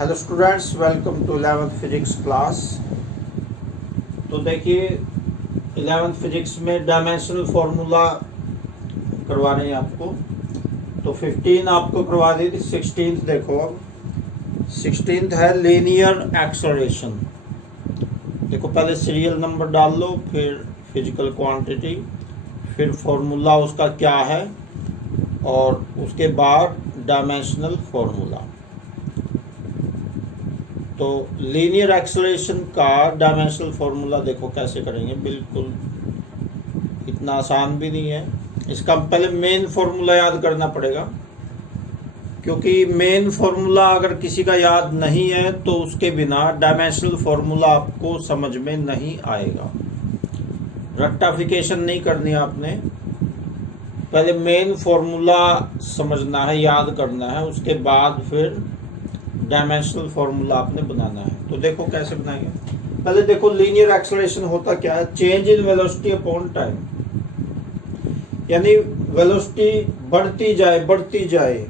Hello students, welcome to 11th physics class. तो देखिए 11th physics में डायमेंशनल फॉर्मूला करवा रहे हैं आपको। तो 15 आपको करवा दी थी, 16th देखो। अब 16th है लीनियर एक्सेलरेशन। देखो पहले सीरियल नंबर डाल लो, फिर फिजिकल क्वांटिटी, फिर फॉर्मूला उसका क्या है, और उसके बाद डायमेंशनल फॉर्मूला। तो लीनियर एक्सेलरेशन का डायमेंशनल फॉर्मूला देखो कैसे करेंगे। बिल्कुल इतना आसान भी नहीं है। इसका पहले मेन फॉर्मूला याद करना पड़ेगा, क्योंकि मेन फॉर्मूला अगर किसी का याद नहीं है तो उसके बिना डायमेंशनल फॉर्मूला आपको समझ में नहीं आएगा। रट्टाफिकेशन नहीं करनी आपने, पहले मेन फॉर्मूला समझना है, याद करना है, उसके बाद फिर डायमेंशनल फॉर्मूला आपने बनाना है। तो देखो कैसे बनाएंगे। पहले देखो लीनियर एक्सेलरेशन होता क्या है, change in velocity upon time. यानी वेलोसिटी बढ़ती जाए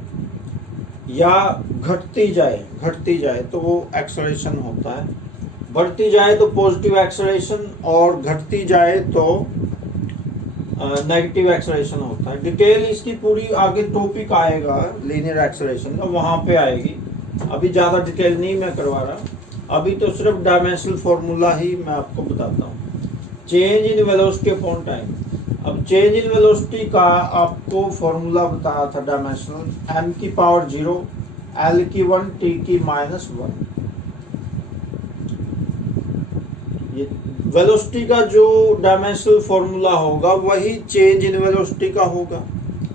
या घटती जाए तो वो एक्सेलरेशन होता है। बढ़ती जाए तो पॉजिटिव एक्सेलरेशन, और घटती जाए तो नेगेटिव एक्सेलरेशन होता है। डिटेल इसकी पूरी आगे टॉपिक आएगा लीनियर एक्सेलरेशन का, वहां पे आएगी। अभी ज़्यादा डिटेल नहीं मैं करवा रहा, अभी तो सिर्फ डायमेंशनल फॉर्मूला ही मैं आपको बताता हूँ। Change in velocity upon time. अब चेंज इन वेलोसिटी का आपको फॉर्मूला बताया था डायमेंशनल, m की पावर 0, l की 1, t की -1। ये वेलोसिटी का जो डायमेंशनल फॉर्मूला होगा वही चेंज इन वेलोसिटी का होगा,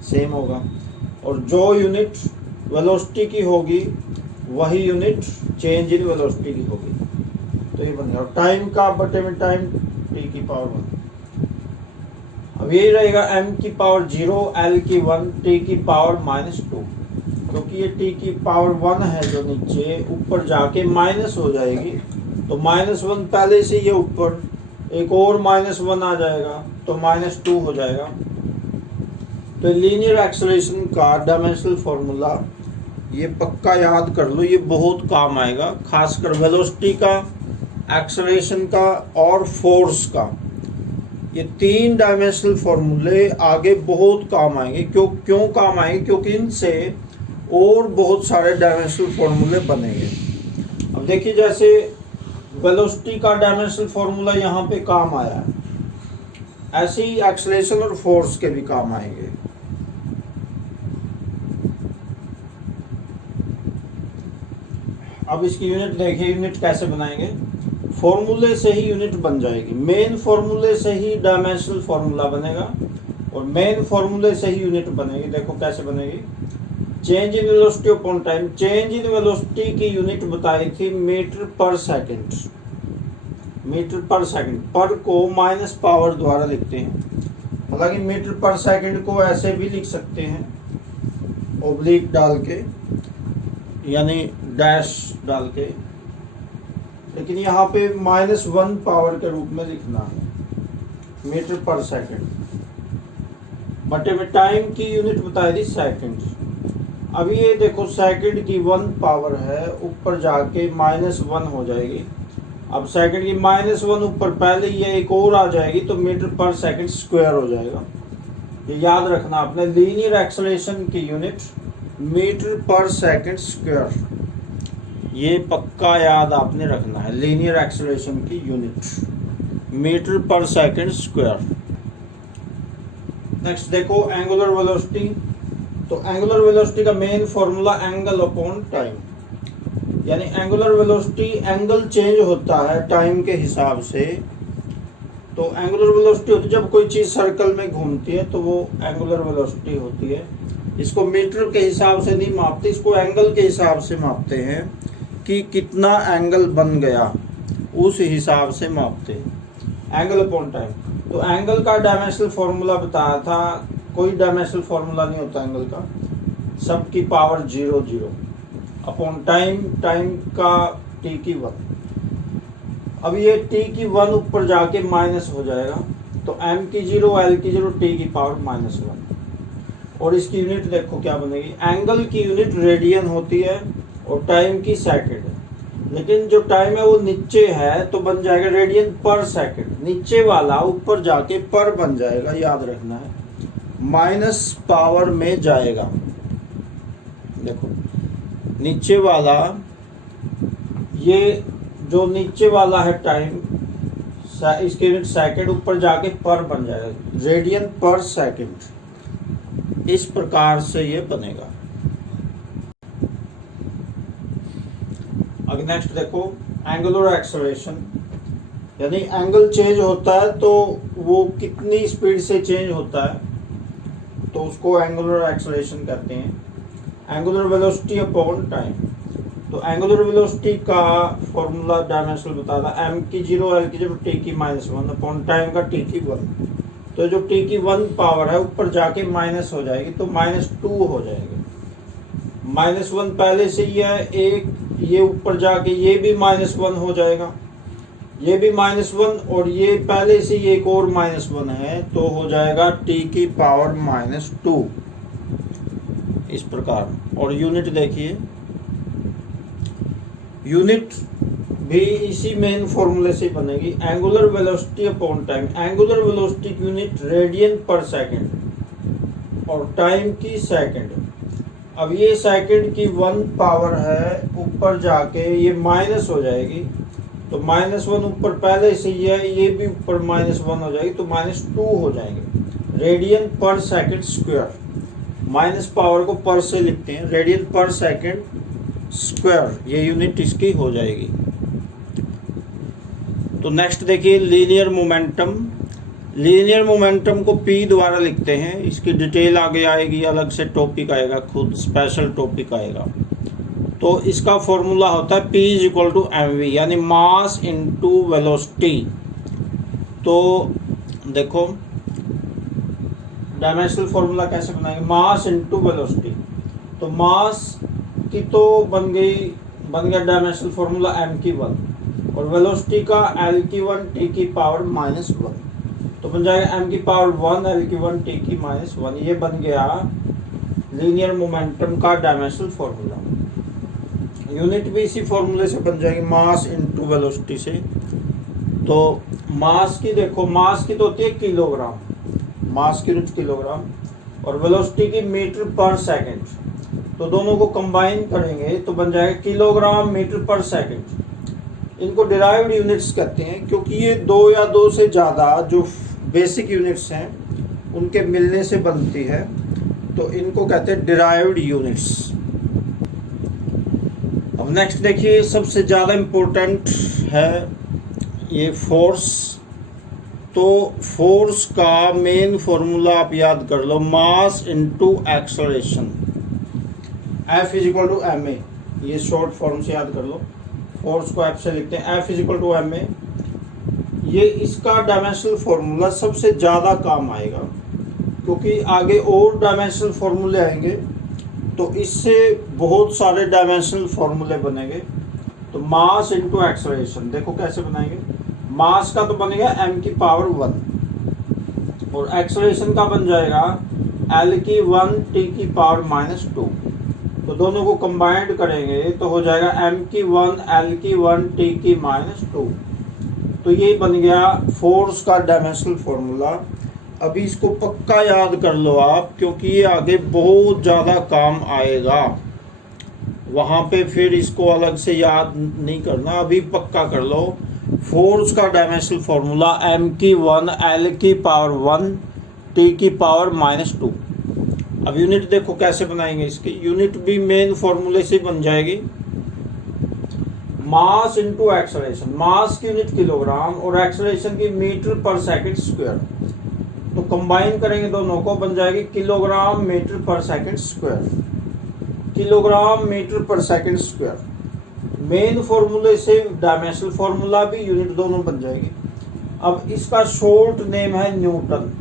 सेम होगा। और जो यूनिट वेलोसिटी की होगी वही यूनिट चेंज इन वेलोसिटी की होगी। तो ये बन गया। और टाइम का बटे में टाइम, t की पावर 1। अब यही रहेगा m की पावर 0, l की 1, t की पावर -2। क्योंकि ये t की पावर 1 है जो नीचे, ऊपर जाके माइनस हो जाएगी, तो -1 पहले से ये ऊपर, एक और -1 आ जाएगा तो -2 हो जाएगा। तो लीनियर एक्सेलरेशन का डायमेंशनल फॉर्मूला ये पक्का याद कर लो, ये बहुत काम आएगा, खासकर वेलोसिटी का, एक्सेलरेशन का और फोर्स का। ये 3 डायमेंशनल फॉर्मूले आगे बहुत काम आएंगे। क्यों काम आएंगे? क्योंकि इनसे और बहुत सारे डायमेंशनल फॉर्मूले बनेंगे। अब देखिए जैसे वेलोसिटी का डायमेंशनल फॉर्मूला यहाँ पे काम आया है, ऐसे ही एक्सेलरेशन और फोर्स के भी काम आएंगे। अब इसकी यूनिट देखिए, यूनिट कैसे बनाएंगे। फॉर्मूले से ही यूनिट बन जाएगी, मेन फॉर्मूले से ही डायमेंशनल फॉर्मूला बनेगा, और मेन फॉर्मूले से ही यूनिट बनेगी। देखो कैसे बनेगी। Change in velocity upon time. Change in velocity की यूनिट बताई थी metre per second. Metre per second, पर को माइनस पावर द्वारा लिखते हैं। हालांकि मीटर पर सेकंड को ऐसे भी लिख सकते हैं, ओब्लिक डाल के, यानी डैश डाल के, लेकिन यहाँ पे -1 पावर के रूप में लिखना है। मीटर पर सेकंड बटे में टाइम की यूनिट बताई थी सेकंड। अभी ये देखो सेकंड की 1 पावर है, ऊपर जाके -1 हो जाएगी। अब सेकंड की -1 ऊपर, पहले ये एक और आ जाएगी तो मीटर पर सेकंड स्क्वायर हो जाएगा। ये याद रखना आपने, लीनियर एक्सेलरेशन की unit metre per second square, ये पक्का याद आपने रखना है। लीनियर एक्सेलरेशन की unit metre per second square. Next देखो एंगुलर वेलोसिटी। तो एंगुलर वेलोसिटी का main formula angle upon time. यानी एंगुलर वेलोसिटी, एंगल चेंज होता है टाइम के हिसाब से। तो एंगुलर वेलोसिटी होती है जब कोई चीज़ सर्कल में घूमती है, तो वो एंगुलर वेलोसिटी होती है। इसको मीटर के हिसाब से नहीं मापते, इसको एंगल के हिसाब से मापते हैं कि कितना एंगल बन गया, उस हिसाब से मापते हैं। Angle upon time. तो एंगल का डायमेंशनल फॉर्मूला बताया था, कोई डायमेंशनल फॉर्मूला नहीं होता एंगल का, सब की पावर 0 अपॉन टाइम, टाइम का t की 1। अब ये t की 1 ऊपर जाके माइनस हो जाएगा, तो m की 0, l की 0, t की पावर -1। और इसकी यूनिट देखो क्या बनेगी। एंगल की यूनिट रेडियन होती है, और टाइम की सेकंड है, लेकिन जो टाइम है वो नीचे है तो बन जाएगा रेडियन पर सेकंड। नीचे वाला ऊपर जाके पर बन जाएगा, याद रखना है, माइनस पावर में जाएगा। देखो नीचे वाला, ये जो नीचे वाला है टाइम, इसके यूनिट सेकंड, ऊपर जाके पर बन जाएगा, रेडियन पर सेकंड। इस प्रकार से ये बनेगा। अब नेक्स्ट देखो एंगुलर एक्सेलरेशन, यानी एंगल चेंज होता है तो वो कितनी स्पीड से चेंज होता है, तो उसको एंगुलर एक्सेलरेशन कहते हैं। एंगुलर वेलोसिटी अपॉन टाइम, तो एंगुलर वेलोसिटी का फॉर्मूला डायमेंशनल बता था, एम की 0 एल की जब टी की -1 अपॉन टाइम का टी की 1। तो जो टी की 1 पावर है ऊपर जाके माइनस हो जाएगी तो -2 हो जाएगी। -1 पहले से ही है एक, ये ऊपर जाके ये भी -1 हो जाएगा, ये भी -1, और ये पहले से ही एक और -1 है तो हो जाएगा टी की पावर -2 इस प्रकार। और यूनिट देखिए, यूनिट भी इसी मेन फॉर्मूले से बनेगी, angular velocity upon time. Angular velocity की यूनिट रेडियन पर सेकंड और टाइम की सेकंड। अब ये सेकंड की 1 पावर है, ऊपर जाके ये माइनस हो जाएगी तो -1 ऊपर पहले से ही है, ये भी ऊपर -1 हो जाएगी तो -2 हो जाएंगे। रेडियन पर सेकंड स्क्वायर, माइनस पावर को पर से लिखते हैं, रेडियन पर सेकंड स्क्वायर, ये यूनिट इसकी हो जाएगी। तो नेक्स्ट देखिए लीनियर मोमेंटम। लीनियर मोमेंटम को P द्वारा लिखते हैं, इसकी डिटेल आगे आएगी, अलग से टॉपिक आएगा, खुद स्पेशल टॉपिक आएगा। तो इसका फॉर्मूला होता है P = mv, यानी मास इनटू वेलोसिटी। तो देखो डायमेंशनल फॉर्मूला कैसे बनाएंगे, मास इनटू वेलोसिटी। तो मास की तो बन गया डायमेंशनल फॉर्मूला m की 1, और वेलोसिटी का l की 1 t की पावर -1, तो बन जाएगा m की पावर 1 l की 1 t की -1। ये बन गया लीनियर मोमेंटम का डायमेंशनल फॉर्मूला। यूनिट भी इसी फॉर्मूले से बन जाएगी, मास इनटू वेलोसिटी से। तो मास की देखो, मास की तो होती है किलोग्राम, मास की यूनिट किलोग्राम, और वेलोसिटी की मीटर पर सेकंड। तो दोनों को कंबाइन करेंगे तो बन जाएगा किलोग्राम मीटर पर सेकंड। इनको डिराइव्ड यूनिट्स कहते हैं क्योंकि ये 2 या 2 से ज़्यादा जो बेसिक यूनिट्स हैं उनके मिलने से बनती है, तो इनको कहते हैं डिराइव्ड यूनिट्स। अब नेक्स्ट देखिए, सबसे ज़्यादा इम्पोर्टेंट है ये फोर्स। तो फोर्स का मेन फॉर्मूला आप याद कर लो, mass into acceleration. F = ma, ये शॉर्ट फॉर्म से याद कर लो, फोर्स को F से लिखते हैं, F = ma। ये इसका डायमेंशनल फॉर्मूला सबसे ज़्यादा काम आएगा क्योंकि आगे और डायमेंशनल फॉर्मूले आएंगे तो इससे बहुत सारे डायमेंशनल फॉर्मूले बनेंगे। तो मास इनटू एक्सेलरेशन देखो कैसे बनाएंगे, मास का तो बनेगा m की पावर 1 और एक्सेलरेशन का बन जाएगा l की 1 t की पावर -2। तो दोनों को कंबाइंड करेंगे तो हो जाएगा m की 1 l की 1 t की -2। तो ये बन गया फोर्स का डायमेंशनल फॉर्मूला। अभी इसको पक्का याद कर लो आप, क्योंकि ये आगे बहुत ज़्यादा काम आएगा, वहाँ पे फिर इसको अलग से याद नहीं करना, अभी पक्का कर लो। फोर्स का डायमेंशनल फॉर्मूला m की 1 l की पावर 1 t की पावर -2। अब यूनिट देखो कैसे बनाएंगे, इसकी यूनिट भी मेन फॉर्मूले से बन जाएगी, मास इनटू एक्सेलरेशन। मास की यूनिट किलोग्राम और एक्सेलरेशन की मीटर पर सेकंड स्क्वायर। तो कंबाइन करेंगे दोनों को, बन जाएगी kilogram metre per second square, kilogram metre per second square. Main फॉर्मूले से डायमेंशनल फॉर्मूला भी, यूनिट दोनों बन जाएगी। अब इसका शॉर्ट नेम है न्यूटन।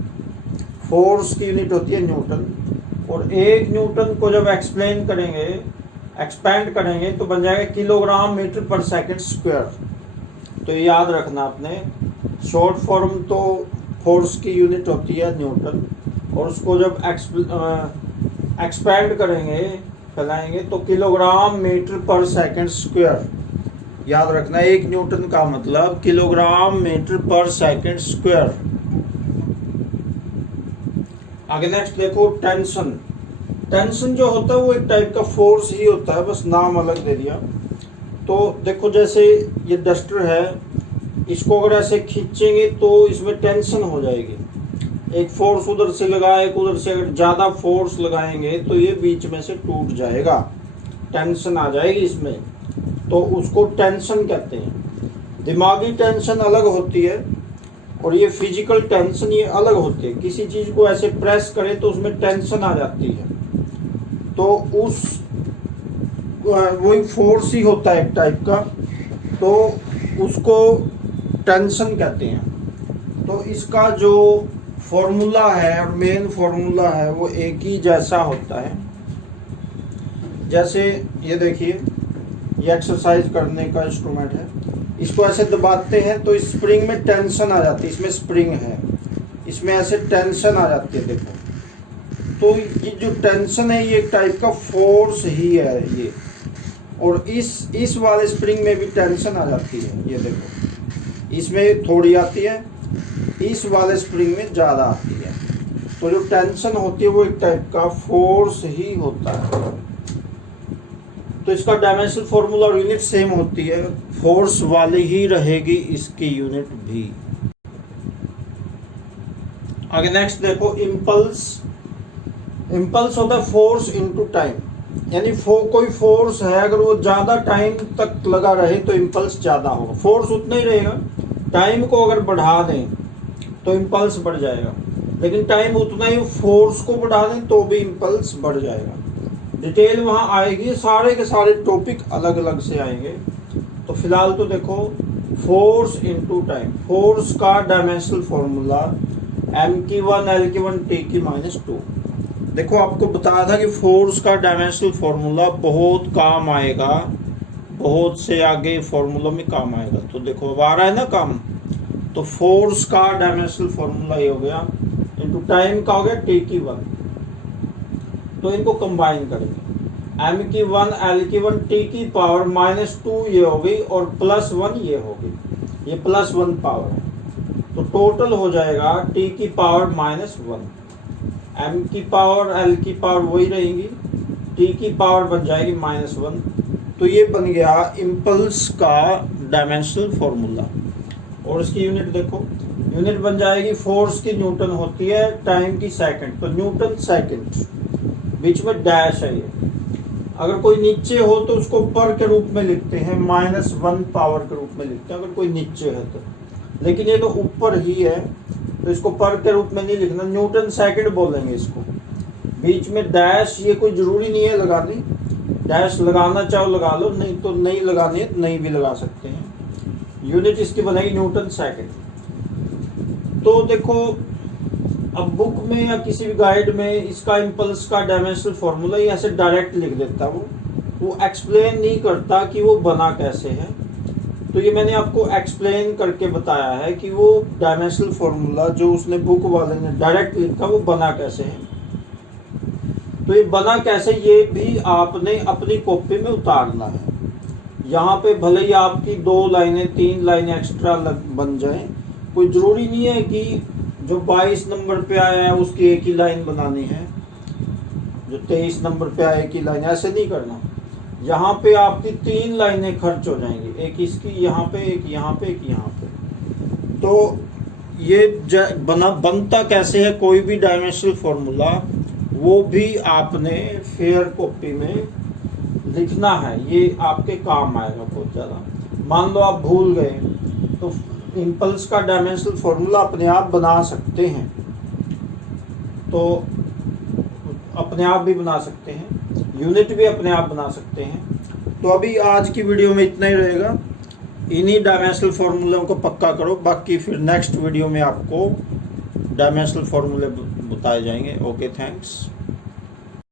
फोर्स की यूनिट होती है न्यूटन, और 1 न्यूटन को जब एक्सप्लेन करेंगे, एक्सपेंड करेंगे तो बन जाएगा kilogram metre per second square. तो याद रखना आपने, शॉर्ट फॉर्म तो फोर्स की यूनिट होती है न्यूटन, और उसको जब एक्सपेंड करेंगे फैलाएंगे तो kilogram metre per second square. याद रखना 1 न्यूटन का मतलब kilogram metre per second square. आगे नेक्स्ट देखो टेंशन। टेंशन जो होता है वो एक टाइप का फोर्स ही होता है, बस नाम अलग दे दिया। तो देखो जैसे ये डस्टर है, इसको अगर ऐसे खींचेंगे तो इसमें टेंशन हो जाएगी। एक फोर्स उधर से लगा, एक उधर से, अगर ज़्यादा फोर्स लगाएंगे तो ये बीच में से टूट जाएगा, टेंशन आ जाएगी इसमें, तो उसको टेंशन कहते हैं। दिमागी टेंशन अलग होती है और ये फिजिकल टेंशन ये अलग होती है। किसी चीज़ को ऐसे प्रेस करें तो उसमें टेंशन आ जाती है, तो उस वही फोर्स ही होता है एक टाइप का, तो उसको टेंशन कहते हैं। तो इसका जो फॉर्मूला है और मेन फॉर्मूला है वो एक ही जैसा होता है। जैसे ये देखिए, ये एक्सरसाइज करने का इंस्ट्रूमेंट है, इसको ऐसे दबाते हैं तो इस स्प्रिंग में टेंशन आ जाती है, इसमें स्प्रिंग है, इसमें ऐसे टेंशन आ जाती है। देखो तो ये जो टेंशन है ये एक टाइप का फोर्स ही है ये, और इस वाले स्प्रिंग में भी टेंशन आ जाती है। ये देखो इसमें थोड़ी आती है, इस वाले स्प्रिंग में ज़्यादा आती है। तो जो टेंशन होती है वो एक टाइप का फोर्स ही होता है। तो इसका डायमेंशनल फॉर्मूला और यूनिट सेम होती है, फोर्स वाली ही रहेगी इसकी यूनिट भी। आगे नेक्स्ट देखो इम्पल्स। इम्पल्स होता है फोर्स इनटू टाइम, यानी कोई फोर्स है अगर वो ज़्यादा टाइम तक लगा रहे तो इम्पल्स ज़्यादा होगा, फोर्स उतना ही रहेगा। टाइम को अगर बढ़ा दें तो इम्पल्स बढ़ जाएगा, लेकिन टाइम उतना ही फोर्स को बढ़ा दें तो भी इम्पल्स बढ़ जाएगा। डिटेल वहाँ आएगी, सारे के सारे टॉपिक अलग अलग से आएंगे। तो फिलहाल तो देखो फोर्स इनटू टाइम, फोर्स का dimensional formula m/1 l/1 t/-2। देखो आपको बताया था कि फोर्स का डायमेंशनल फॉर्मूला बहुत काम आएगा, बहुत से आगे फॉर्मूलों में काम आएगा। तो देखो अब आ रहा है ना काम, तो फोर्स का डायमेंशनल फॉर्मूला ये हो गया, इनटू टाइम का हो गया t/1। तो इनको कंबाइन करेंगे, m/1 l/1 t/-2 ये हो गई और +1 ये हो गई, ये +1 पावर है। तो टोटल हो जाएगा t/-1, m की पावर l की पावर वही रहेगी, t की पावर बन जाएगी -1। तो ये बन गया इम्पल्स का डायमेंशनल फॉर्मूला। और इसकी यूनिट देखो, यूनिट बन जाएगी, फोर्स की न्यूटन होती है, टाइम की सेकंड, तो न्यूटन सेकंड, बीच में डैश है ये। अगर कोई नीचे हो तो उसको पर के रूप में लिखते हैं, -1 पावर के रूप में लिखते हैं अगर कोई नीचे है तो, लेकिन ये तो ऊपर ही है तो इसको पर के रूप में नहीं लिखना, न्यूटन सेकंड बोलेंगे इसको। बीच में डैश ये कोई ज़रूरी नहीं है लगानी, डैश लगाना चाहो लगा लो, नहीं तो नहीं लगानी है नहीं भी लगा सकते हैं। यूनिट इसकी बनेगी न्यूटन सेकंड। तो देखो अब बुक में या किसी भी गाइड में इसका इम्पल्स का डायमेंशनल फॉर्मूला ये ऐसे डायरेक्ट लिख देता, वो एक्सप्लेन नहीं करता कि वो बना कैसे है। तो ये मैंने आपको एक्सप्लेन करके बताया है कि वो डायमेंशनल फॉर्मूला जो उसने बुक वाले ने डायरेक्ट लिखा वो बना कैसे है। तो ये बना कैसे ये भी आपने अपनी कॉपी में उतारना है। यहाँ पे भले ही आपकी 2 लाइनें 3 लाइनें एक्स्ट्रा बन जाएं, कोई ज़रूरी नहीं है कि जो 22 नंबर पे आया है उसकी एक ही लाइन बनानी है, जो 23 नंबर पे आया एक ही लाइन, ऐसे नहीं करना। यहाँ पे आपकी 3 लाइनें खर्च हो जाएंगी, एक इसकी यहाँ पे, एक यहाँ पे, एक यहाँ पे। तो ये बनता कैसे है कोई भी डायमेंशनल फॉर्मूला, वो भी आपने फेयर कॉपी में लिखना है, ये आपके काम आएगा बहुत ज़्यादा। मान लो आप भूल गए तो इम्पल्स का डायमेंशनल फॉर्मूला अपने आप बना सकते हैं, तो अपने आप भी बना सकते हैं, यूनिट भी अपने आप बना सकते हैं। तो अभी आज की वीडियो में इतना ही रहेगा, इन्हीं डायमेंशनल फार्मूलों को पक्का करो, बाकी फिर नेक्स्ट वीडियो में आपको डायमेंशनल फार्मूले बताए जाएंगे। Okay, thanks.